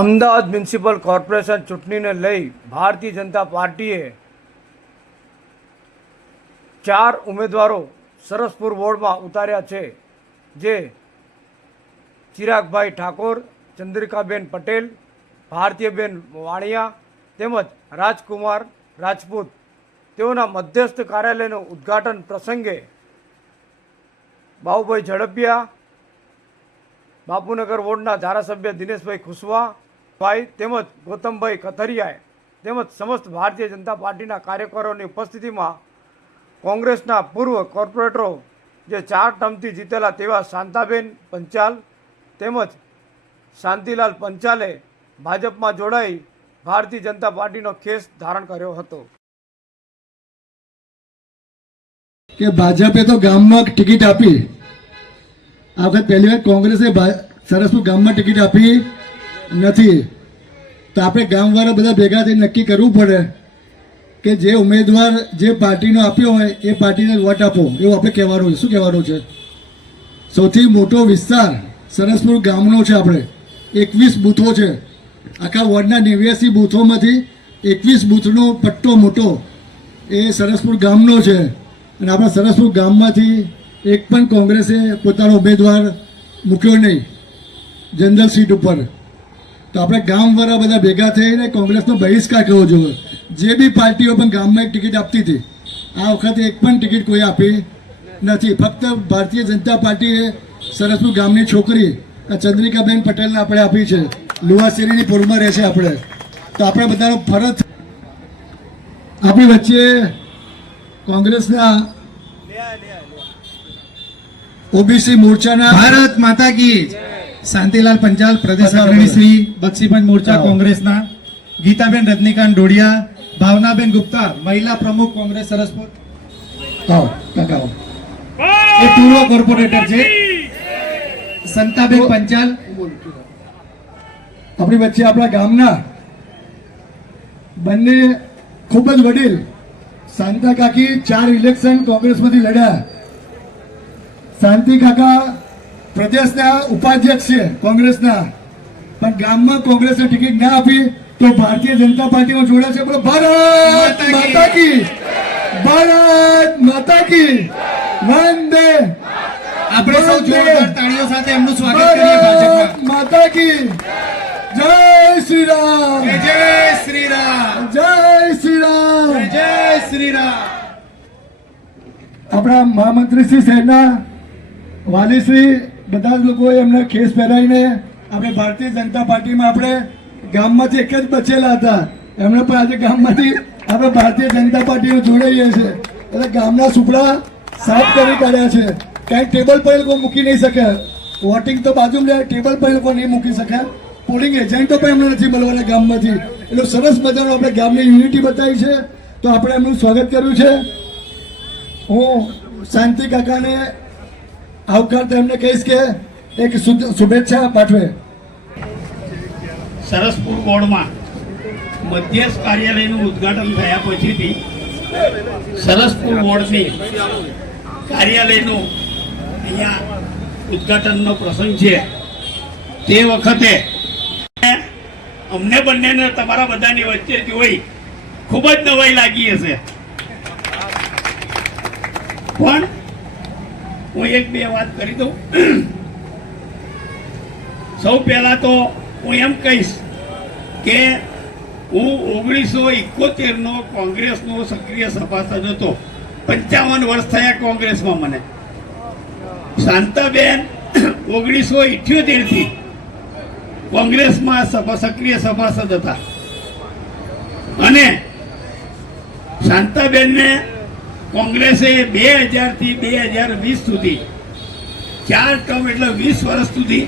Ahmedabad municipal corporation ચૂંટણીને લઈ ભારતીય જનતા પાર્ટીએ 4 ઉમેદવારો સરસપુર વોર્ડમાં ઉતાર્યા છે, જે ચિરાગભાઈ ઠાકોર, ચંદ્રિકાબેન પટેલ, ભારતીયબેન વાણિયા તેમજ રાજકુમાર રાજપૂત. તેઓના મધ્યસ્થ કાર્યાલયનું ઉદ્ઘાટન પ્રસંગે બાબુભાઈ ઝડપિયા, બાપુનગર વોર્ડના ધારાસભ્ય દિનેશભાઈ ખુશવાભાઈ તેમજ ગૌતમભાઈ કથરિયાએ તેમજ સમસ્ત ભારતીય જનતા પાર્ટીના કાર્યકરોની ઉપસ્થિતિમાં કોંગ્રેસના પૂર્વ કોર્પોરેટરો જે 4 ટર્મથી જીતેલા તેવા શાંતાબેન પંચાલ તેમજ શાંતિલાલ પંચાલે ભાજપમાં જોડાઈ ભારતીય જનતા પાર્ટીનો ખેસ ધારણ કર્યો હતો. કે ભાજપે તો ગામમાં ટિકિટ આપી, આ વખત પહેલી વાર કોંગ્રેસે સરસપુર ગામમાં ટિકિટ આપી નથી. તો આપણે ગામવાળા બધા ભેગા થઈને નક્કી કરવું પડે કે જે ઉમેદવાર જે પાર્ટીનો આપ્યો હોય એ પાર્ટીને વોટ આપો, એવું આપણે કહેવાનું છે. શું કહેવાનું છે? સૌથી મોટો વિસ્તાર સરસપુર ગામનો છે. આપણે 21 બૂથો છે. આખા વોર્ડના 89 બૂથોમાંથી 21 બૂથનો પટ્ટો મોટો એ સરસપુર ગામનો છે. અને આપણા સરસપુર ગામમાંથી એક પણ કોંગ્રેસે પોતાનો ઉમેદવાર મૂક્યો નહીં જનરલ સીટ ઉપર. તો આપણે ગામવાળા બધા ભેગા થઈને કોંગ્રેસનો બહિષ્કાર કરવો જોઈએ. જે બી પાર્ટીઓ પણ ગામમાં એક ટિકિટ આપતી હતી, આ વખતે એક પણ ટિકિટ કોઈ આપી નથી. ફક્ત ભારતીય જનતા પાર્ટીએ સરસપુર ગામની છોકરી ચંદ્રિકાબેન પટેલને આપણે આપી છે. લુવાશેરીની પૂરમાં રહે છે આપણે. તો આપણે બધાનો ફરજ. આપણી વચ્ચે કોંગ્રેસના ઓબીસી મોરચાના ભારત માતા કી શાંતિલાલ પંચાલ પ્રદેશ અગ્રણી શ્રી બક્ષીપંચ મોરચા કોંગ્રેસના, ગીતાબેન રજનીકાંત ડોડિયા, ભાવનાબેન ગુપ્તા મહિલા પ્રમુખ કોંગ્રેસ સરસપુર, એ પૂર્વ કોર્પોરેટર છે, સંતાબેન પંચાલ. આપણી વચ્ચે આપણા ગામના બંને ખૂબ જ વડીલ શાંતા કાકી 4 ઇલેક્શન કોંગ્રેસમાંથી લડ્યા. શાંતિ કાકા પ્રદેશના ઉપાધ્યક્ષ છે કોંગ્રેસના, પણ ગામમાં કોંગ્રેસને ટિકિટ ના આપી તો ભારતીય જનતા પાર્ટીમાં જોડે છે. બોલો ભારત માતા કી, ભારત માતા કી, વંદે. આપણે સૌ જોરદાર તાળીઓ સાથે એમનું સ્વાગત કરીએ. ભારત માતા કી જય શ્રી રામ, જય શ્રી રામ, જય શ્રી રામ, જય શ્રી રામ. આપણા મહામંત્રી શ્રી શહેરના વાલીશ્રી બધા જ લોકોએ એમને ખેસ પહેરાવીને આપણે ભારતીય જનતા પાર્ટીમાં આપણે ગામમાંથી એક જ બચેલા હતા, એમણે પણ આજે ગામમાંથી આપણે ભારતીય જનતા પાર્ટીને જોડાઈએ છીએ. એટલે ગામના સુપડા સાફ કરી કાઢ્યા છે. કાંઈ ટેબલ પર એ લોકો મૂકી નહીં શકે. વોટિંગ તો બાજુમાં ટેબલ પર એ લોકો નહીં મૂકી શકે. પોલિંગ એજન્ટો પણ એમને નથી મળવાના ગામમાંથી. એટલે સરસ મજાનું આપણે ગામની યુનિટી બતાવી છે. તો આપણે એમનું સ્વાગત કર્યું છે. હું શાંતિ કાકાને આવકારતા એમને કહીશ કે એક શુભેચ્છા પાઠવે. સરસપુર વોર્ડમાં મધ્યસ્થ કાર્યાલયનું ઉદ્ઘાટન થયા પછીથી સરસપુર વોર્ડની કાર્યાલયનું અહીંયા ઉદ્ઘાટનનો પ્રસંગ છે. તે વખતે અમને બંનેને તમારા બધાની વચ્ચે જોઈ ખૂબ જ નવાઈ લાગી હશે, પણ હું 1-2 વાત કરી દઉં. સૌ પહેલા તો હું એમ કહીશ કે હું 1971નો કોંગ્રેસનો સક્રિય સભાસદ હતો. 55 વર્ષ થયા કોંગ્રેસમાં મને. શાંતાબેન 1978થી કોંગ્રેસમાં સક્રિય સભાસદ હતા અને શાંતાબેનને કોંગ્રેસે 2000થી 2020 સુધી 4 ટર્મ એટલે 20 વર્ષ સુધી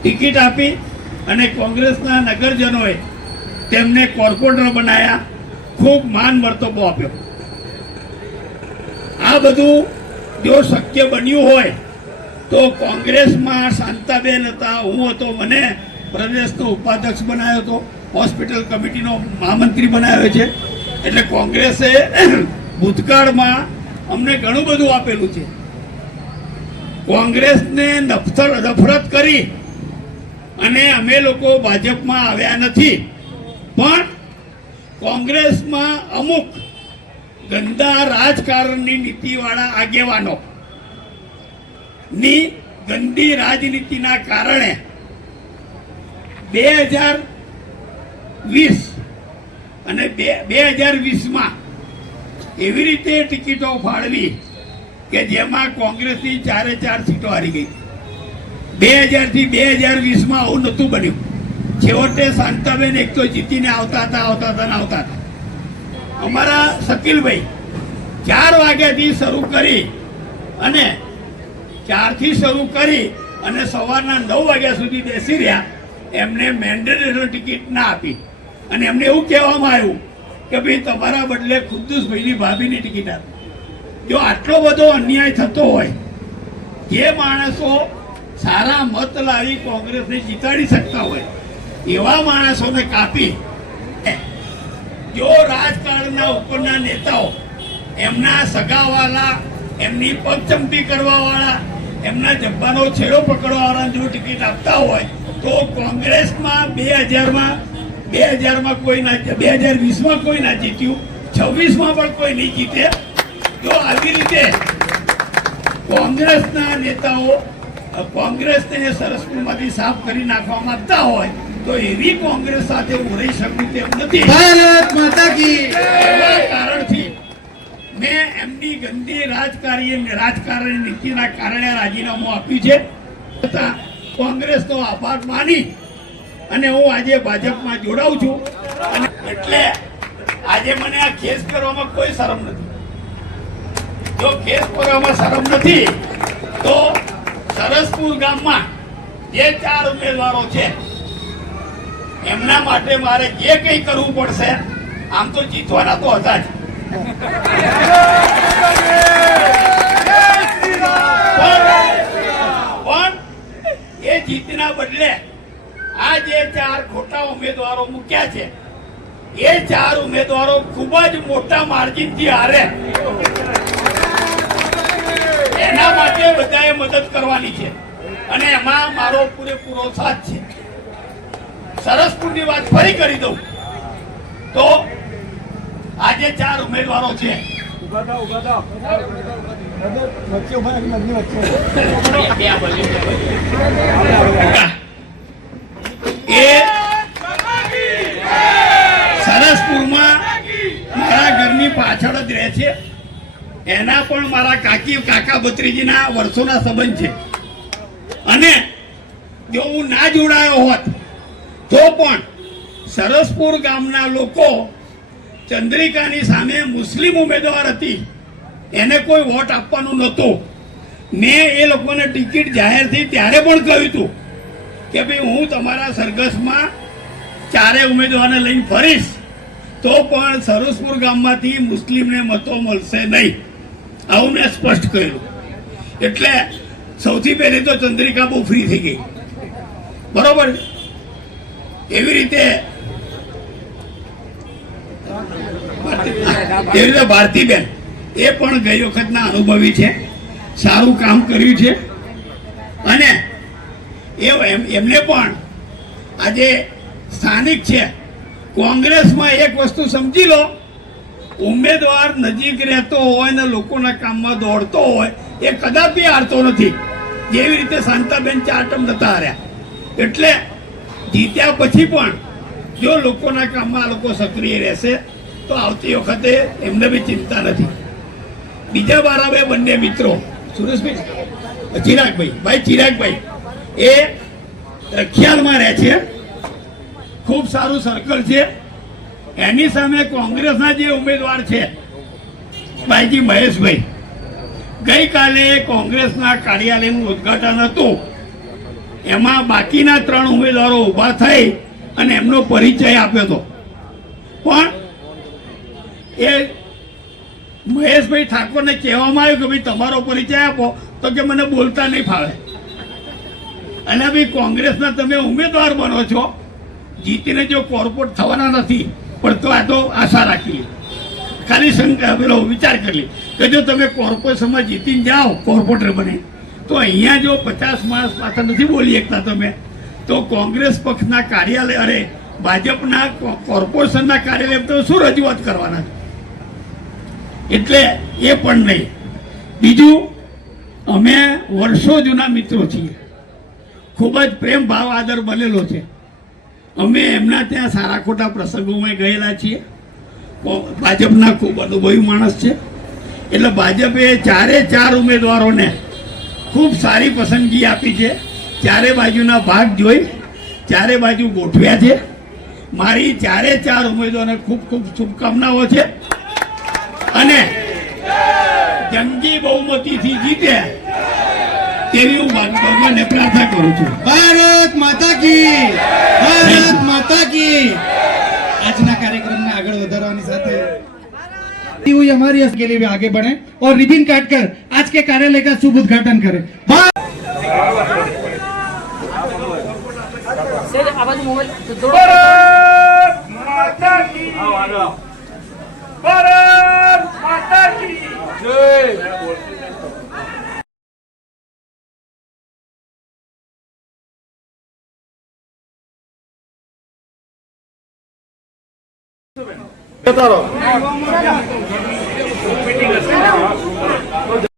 ટિકિટ આપી અને કોંગ્રેસના નગરજનોએ તેમને કોર્પોરેટર બનાવ્યા, ખૂબ માન મર્તબો આપ્યો. આ બધું જો શક્ય બન્યું હોય તો કોંગ્રેસમાં શાંતાબેન હતા, હું હતો, મને પ્રદેશનો ઉપાધ્યક્ષ બનાવ્યો હતો, હોસ્પિટલ કમિટીનો મહામંત્રી બનાવ્યો છે. એટલે કોંગ્રેસે ભૂતકાળમાં અમને ઘણું બધું આપેલું છે. કોંગ્રેસને નફરત કરી અને અમે લોકો ભાજપમાં આવ્યા નથી, પણ કોંગ્રેસમાં અમુક ગંદા રાજકારણની નીતિવાળા આગેવાનો ની ગંદી રાજનીતિના કારણે 2020 અને 2020માં એવી રીતે ટિકિટો ફાળવી કે જેમાં કોંગ્રેસની 4 સીટો હારી ગઈ. 2000 થી 2020માં આવું નહોતું બન્યું. છેવટે શાંતાબેન એક તો જીતીને આવતા હતા. અમારા શકીલભાઈ 4 વાગ્યાથી શરૂ કરી અને 4 થી શરૂ કરી અને સવારના 9 વાગ્યા સુધી બેસી રહ્યા. એમને મેન્ડેટરી ટિકિટ ના આપી અને એમને એવું કહેવામાં આવ્યું કે ભાઈ તમારા બદલે ખુદ્દુસભાઈની ભાભીની ટિકિટ આપી. જો આટલો બધો અન્યાય થતો હોય, જે માણસો સારા મત લાવી કોંગ્રેસને જીતાડી શકતા હોય એવા માણસોને કાપી, જો રાજકારણના ઉપરના નેતાઓ એમના સગાવાલા, એમની પગચંપી કરવાવાળા, એમના જબ્બાનો છેડો પકડવાવાળા જો ટિકિટ આપતા હોય તો કોંગ્રેસમાં 2000માં કોઈ ના, 2020માં કોઈ ના જીત્યું, 26માં પણ કોઈ નહીં જીતે. જો આવી રીતે કોંગ્રેસના નેતાઓ કોંગ્રેસને સરસપુરમાંથી સાફ કરી નાખવા માંગતા હોય તો એવી કોંગ્રેસ સાથે હું રહી શકું તેમ નથી. ભારત માતા કી એવા કારણથી મેં એમની ગંદી રાજકારણી નીતિના કારણે રાજીનામું આપ્યું છે. છતાં કોંગ્રેસનો આભાર માની અને હું આજે ભાજપમાં જોડાઉં છું. અને એટલે આજે મને આ કેસ કરવામાં કોઈ શરમ નથી. જો કેસ કરવામાં શરમ નથી તો સરસપુર ગામમાં જે 4 ઉમેદવારો છે એમના માટે મારે જે કંઈ કરવું પડશે, આમ તો જીતવાના તો હતા જ, પણ એ જીતના બદલે આ જે 4 ખોટા ઉમેદવારો મૂક્યા છે એ 4 ઉમેદવારો ખૂબ જ મોટા માર્જિનથી હારે, એના માટે બધાએ મદદ કરવાની છે અને એમાં મારો પૂરેપૂરો સાથ છે. સરસપુરની વાત ફરી કરી દઉં તો આજે 4 ઉમેદવારો છે. એ સરસપુરમાં મારા ઘરની પાછળ જ રહે છે. એના પણ મારા કાકા ભત્રીજીના વર્ષોના સંબંધ છે અને જો હું ના જોડાયો હોત તો પણ સરસપુર ગામના લોકો ચંદ્રિકાની સામે મુસ્લિમ ઉમેદવાર હતી, એને કોઈ વોટ આપવાનું નહોતું. મેં એ લોકોને ટિકિટ જાહેર થઈ ત્યારે પણ કહ્યું હતું કે ભાઈ હું તમારા સરઘસમાં 4 ઉમેદવારને લઈને ફરીશ તો પણ સરસપુર ગામમાંથી મુસ્લિમને મતો મળશે નહીં, આવું મેં સ્પષ્ટ કર્યું. એટલે સૌથી પહેલી તો ચંદ્રિકા બહુ ફ્રી થઈ ગઈ, બરોબર. એવી રીતે ભારતીબેન એ પણ ગઈ વખતના અનુભવી છે, સારું કામ કર્યું છે અને એમને પણ આજે સ્થાનિક છે. કોંગ્રેસમાં એક વસ્તુ સમજી લો, ઉમેદવાર નજીક રહેતો હોય ને લોકોના કામમાં દોડતો હોય એ કદાપી હારતો નથી. જેવી રીતે શાંતાબેન 4 ટર્મ નતા હાર્યા, એટલે જીત્યા પછી પણ જો લોકોના કામમાં લોકો સક્રિય રહેશે તો આવતી વખતે એમને બી ચિંતા નથી. બીજા મારા 2 બંને મિત્રો સુરેશભાઈ, ચિરાગભાઈ એ રખિયાલમાં રહે છે, ખૂબ સારું સર્કલ છે. એની સામે કોંગ્રેસના જે ઉમેદવાર છે ભાઈજી મહેશભાઈ, ગઈકાલે કોંગ્રેસના કાર્યાલયનું ઉદ્ઘાટન હતું, એમાં બાકીના 3 ઉમેદવારો ઊભા થઈ અને એમનો પરિચય આપ્યો હતો. પણ એ મહેશભાઈ ઠાકોરને કહેવામાં આવ્યું કે ભાઈ તમારો પરિચય આપો, તો કે મને બોલતા નહીં ફાવે. અને ભાઈ કોંગ્રેસના તમે ઉમેદવાર બનો છો, જીતીને જો કોર્પોરેટ થવાના નથી, પણ તો આ તો આશા રાખી લે, ખાલી શંકા પેલો વિચાર કરી લે કે જો તમે કોર્પોરેશનમાં જીતીને જાઓ કોર્પોરેટર બને તો અહીંયા જો 50 માણસ પાછા નથી બોલી શકતા તમે, તો કોંગ્રેસ પક્ષના કાર્યાલય અરે ભાજપના કોર્પોરેશનના કાર્યાલય તો શું રજૂઆત કરવાના છે? એટલે એ પણ નહીં. બીજું, અમે વર્ષો જૂના મિત્રો છીએ, ખૂબ જ પ્રેમ ભાવ આદર બનેલો છે. અમે એમના ત્યાં સારા ખોટા પ્રસંગોમાં ગયેલા છીએ. ભાજપના ખૂબ અનુભવી માણસ છે, એટલે ભાજપે ચારે ચાર ઉમેદવારોને ખૂબ સારી પસંદગી આપી છે. ચારે બાજુના ભાગ જોઈ ચારે બાજુ ગોઠવ્યા છે. મારી ચારે ચાર ઉમેદવારોને ખૂબ ખૂબ શુભકામનાઓ છે અને જંગી બહુમતીથી જીતે તેવી હું ભગવાનને પ્રાર્થના કરું છું. ભારત માતા કી, ભારત માતા કી. આજના કાર્યक्रम में આગળ વધારવાની સાથે हुई हमारी के लिए भी आगे बढ़े और रिबन काट कर आज के कार्यालय का शुभ उद्घाटन करें. आवाज मोबाइल भारत माता की भारत माता की जय.